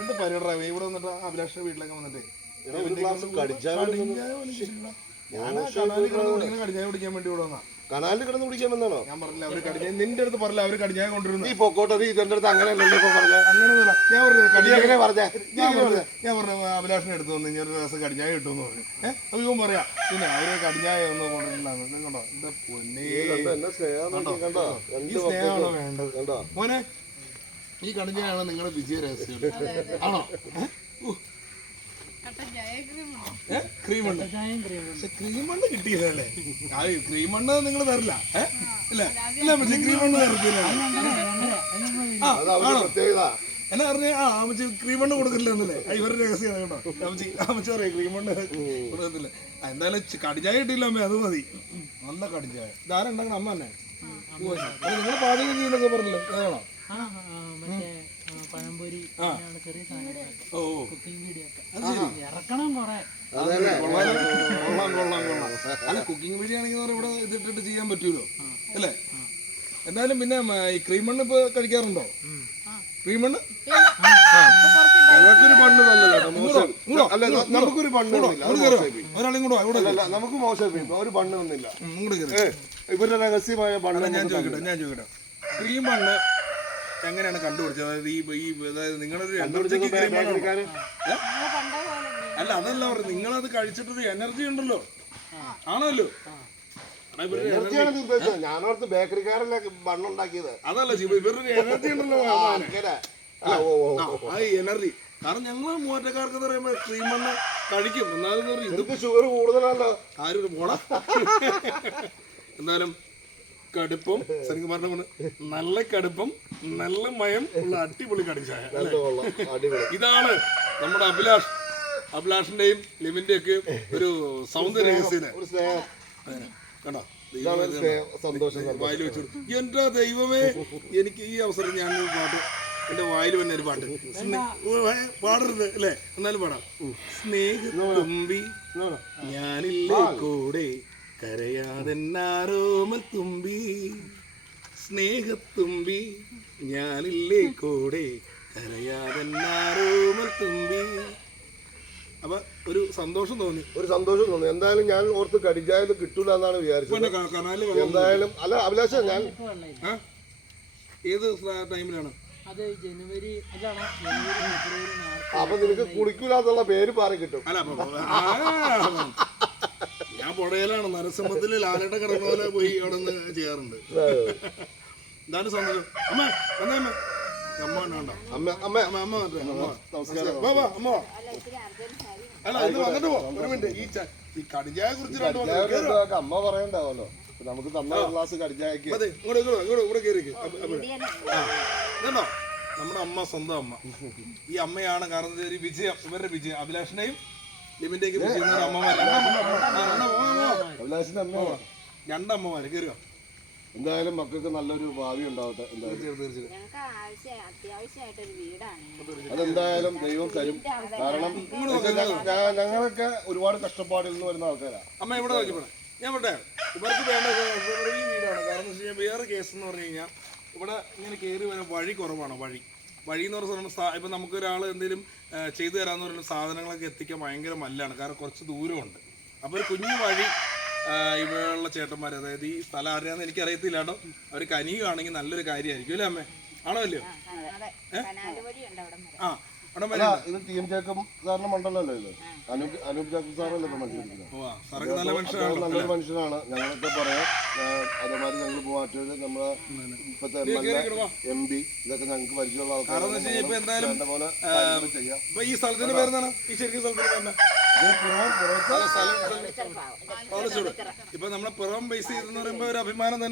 എന്ത് പരിപാടി ഇവിടെ വന്നിട്ട് അഭിലാഷിന്റെ വീട്ടിലൊക്കെ വന്നിട്ടേ ഞാൻ കനാലിൽ കിടന്ന് കടിഞ്ഞായ കുടിക്കാൻ വേണ്ടി ഇവിടെ വന്നാ. കനാലിൽ കിടന്ന് കുടിക്കാൻ വന്നാണോ? ഞാൻ പറഞ്ഞില്ല അവര് കടിഞ്ഞായ, നിന്റെ അടുത്ത് പറഞ്ഞില്ല അവര് കടിഞ്ഞായ കൊണ്ടുവരുന്നു. നീ പൊക്കോട്ടെ, നീ ഇതെന്റെ അടുത്ത് അങ്ങനെയല്ലല്ലോ ഇപ്പൊ പറഞ്ഞ. അങ്ങനെയൊന്നുമില്ല, ഞാൻ പറഞ്ഞു ഞാൻ പറഞ്ഞു അഭിലാഷിനെ എടുത്ത് വന്ന് ഇങ്ങനെ ഒരു ദിവസം കടിഞ്ഞായ കിട്ടുമെന്ന് പറഞ്ഞു. അപ്പൊ ഇവൻ പറയാ പിന്നെ അവര് കടിഞ്ഞായ ഒന്നും കൊണ്ടിട്ടില്ലാന്ന്. കണ്ടോ എന്റെ പൊന്നേ, ഈ സ്നേഹമാണോ വേണ്ടത് മോനെ? ഈ കടിഞ്ഞായാണോ നിങ്ങളുടെ വിജയ രഹസ്യം ആണോ? ക്രീമണ്ണ്, പക്ഷെ ക്രീമണ്ണ് കിട്ടിയില്ലല്ലേ? ക്രീമണ്ണ് നിങ്ങൾ തരില്ല ഇല്ല ഇല്ല, പക്ഷെ ക്രീമണ്ണ് തരത്തില്ല. എന്നാ പറഞ്ഞ അമ്മച്ചി ക്രീമണ്ണ് കൊടുക്കില്ല എന്നല്ലേ ഇവരുടെ രഹസ്യം കേട്ടോ. അമ്മച്ചി പറയാം ക്രീമണ്ണ് കൊടുക്കത്തില്ല. എന്തായാലും കടിച്ചായ കിട്ടിയില്ല അമ്മ, അത് മതി. നല്ല കടിച്ചായ. ഇതാരുണ്ടാക്കണം? അമ്മ തന്നെ. നിങ്ങൾ പാചകം ചെയ്യുന്നൊക്കെ പറഞ്ഞല്ലോ, ഏതാണോ? പഴംപൊരി, ചെറിയ സാധനങ്ങൾ, കുക്കിംഗ് വീഡിയോ ഒക്കെ ഇറക്കണം കുറെ. അല്ല കുക്കിംഗ് വീഡിയോ ആണെങ്കിൽ ഇവിടെ ഇതിട്ടിട്ട് ചെയ്യാൻ പറ്റൂലോ അല്ലേ? എന്തായാലും പിന്നെ ഈ ക്രീമണ്ണ് ഇപ്പൊ കഴിക്കാറുണ്ടോ? ക്രീമണ്ണ് ഞങ്ങൾക്കൊരു പണ്ണ് നല്ലല്ലോ, നമുക്കൊരു പണ്ണ് ഒരാളെയും കൂടെ നമുക്ക് മോശമായി ഒരു പണ്ണ് വന്നില്ല. ഇവരുടെ രഹസ്യമായ പണ്ണ് ഞാൻ ചോദിക്കട്ടെ ക്രീമണ്ണ് എങ്ങനെയാണ് കണ്ടുപിടിച്ചത്? അതായത് നിങ്ങളൊരു എനർജിക്ക് അല്ല അതല്ല പറഞ്ഞു, നിങ്ങളത് കഴിച്ചിട്ടൊരു എനർജി ഉണ്ടല്ലോ ആണല്ലോ. ഞാനോർത്ത് ബേക്കറിക്കാരല്ലേ ബണ്ണുണ്ടാക്കിയത്. അതല്ല ഇവരൊരു എനർജി ഉണ്ടല്ലോ, ആ എനർജി. കാരണം ഞങ്ങൾ മൂവാറ്റക്കാർക്ക് എന്ന് പറയുമ്പോ ക്രീമണ്ണ് കഴിക്കും, എന്നാലും ഇതൊക്കെ ഷുഗർ കൂടുതലല്ലോ. ആരും പോണ എന്നാലും കടുപ്പം ശരിക്കും പറഞ്ഞ നല്ല കടുപ്പം, നല്ല മയം ഉള്ള അടിപൊളി കടിച്ചായ. ഇതാണ് നമ്മുടെ അഭിലാഷിന്റെയും ലിമിന്റെ ഒക്കെ ഒരു സൗന്ദര്യ രഹസ്യം. കണ്ടോ വായിൽ വെച്ചു. എന്റെ ദൈവമേ, എനിക്ക് ഈ അവസരം ഞാൻ പാട്ട് എന്റെ വായിൽ തന്നെ ഒരു പാട്ട് പാടരുത് അല്ലേ? എന്നാലും പാടാം. സ്നേഹത്തുമ്പി ഞാനില്ലേ കൂടെ കരയാതെന്നാരോമൽ തുമ്പി, സ്നേഹത്തുമ്പി ഞാനില്ലേ കൂടെ കരയാതെന്നാരോമൽ തുമ്പി. അപ്പൊ ഒരു സന്തോഷം തോന്നി. എന്തായാലും ഞാൻ ഓർത്ത് കടിച്ചായത് കിട്ടൂല എന്നാണ് വിചാരിച്ചത്. എന്തായാലും അല്ല അഭിലാഷ, ഞാൻ ഏത് ടൈമിലാണ്? അപ്പൊ നിനക്ക് കുളിക്കൂലെന്നുള്ള പേര് പാറി കിട്ടും. അല്ല ഞാൻ പുഴയിലാണ്, നരസിംഹത്തില് ലാലേട്ട കിടന്ന പോലെ പോയി അവിടെ നിന്ന് ചെയ്യാറുണ്ട്. എന്താണ് സന്തോഷം. അമ്മ വന്നേ, അമ്മ വേണ്ട, അമ്മ നമസ്കാരം. അമ്മ അല്ല ഇത് വന്നിട്ട് പോ ഒരു മിനിറ്റ്. ഈ കടിഞ്ഞായ കുറിച്ച് അമ്മ പറയണ്ടാവല്ലോ, നമുക്ക് തന്ന ഗ്ലാസ് കടിഞ്ഞായക്ക് ഇവിടെ കയറിക്ക്. ഇതോ നമ്മുടെ അമ്മ, സ്വന്തം അമ്മ. ഈ അമ്മയാണ് കാരണം വിജയം, ഇവരുടെ വിജയം, അഭിലാഷിന്റെയും ലിമിന്റെയൊക്കെ വിജയം. രണ്ടമ്മമാര് കയറുക. എന്തായാലും മക്കൾക്ക് നല്ലൊരു ഭാവി ഉണ്ടാവട്ടെ. അതെന്തായാലും ദൈവം തരും. കാരണം ഞങ്ങളൊക്കെ ഒരുപാട് കഷ്ടപ്പാടിൽ നിന്ന് വരുന്ന ആൾക്കാരാണ്. അമ്മ ഇവിടെ നോക്കിപ്പോണേ, ഞാൻ ഇവിടെ ഇവർക്ക് വേണ്ട ഈ വീടാണ്. കാരണം എന്ന് വെച്ച് കഴിഞ്ഞാൽ വേറെ കേസ് എന്ന് പറഞ്ഞു കഴിഞ്ഞാൽ ഇവിടെ ഇങ്ങനെ കയറി വരാൻ വഴി കുറവാണ്. വഴി എന്ന് പറഞ്ഞ സാധനം ഇപ്പം നമുക്കൊരാൾ എന്തെങ്കിലും ചെയ്തു തരാമെന്ന് പറയുന്ന സാധനങ്ങളൊക്കെ എത്തിക്കാൻ ഭയങ്കര മല്ലാണ്, കാരണം കുറച്ച് ദൂരമുണ്ട്. അപ്പോൾ ഒരു കുഞ്ഞു വഴി ഇവിടെയുള്ള ചേട്ടന്മാർ, അതായത് ഈ സ്ഥലം അറിയാമെന്ന് എനിക്കറിയത്തില്ല കേട്ടോ, അവർ കനിയുകയാണെങ്കിൽ നല്ലൊരു കാര്യമായിരിക്കും അല്ലേ അമ്മേ? ആണോ അല്ലയോ? ആ ഇത് ടീം ജേക്കബ് സാറിന്റെ മണ്ഡലമല്ലോ ഇത്. അനൂപ് ജേക്കബ് സാറല്ലേ നല്ലൊരു മനുഷ്യനാണ്. ഞങ്ങളൊക്കെ പറയാം. അതേമാതിരി ഞങ്ങൾ പോവാറ്റൂര് നമ്മളെ ഇപ്പത്തെ MP ഇതൊക്കെ ഞങ്ങൾക്ക് പരിചയമുള്ള ആൾക്കാരാണ്. പോലെ ചെയ്യാം. ഈ സ്ഥലത്തിന്റെ പേരെന്താണ്? ഈ ശരിക്കും സ്ഥലത്തിന്റെ ഇപ്പൊ നമ്മളെ പിറവം ബേസ് ചെയ്തെന്ന് പറയുമ്പോ ഒരു അഭിമാനം തന്നെ.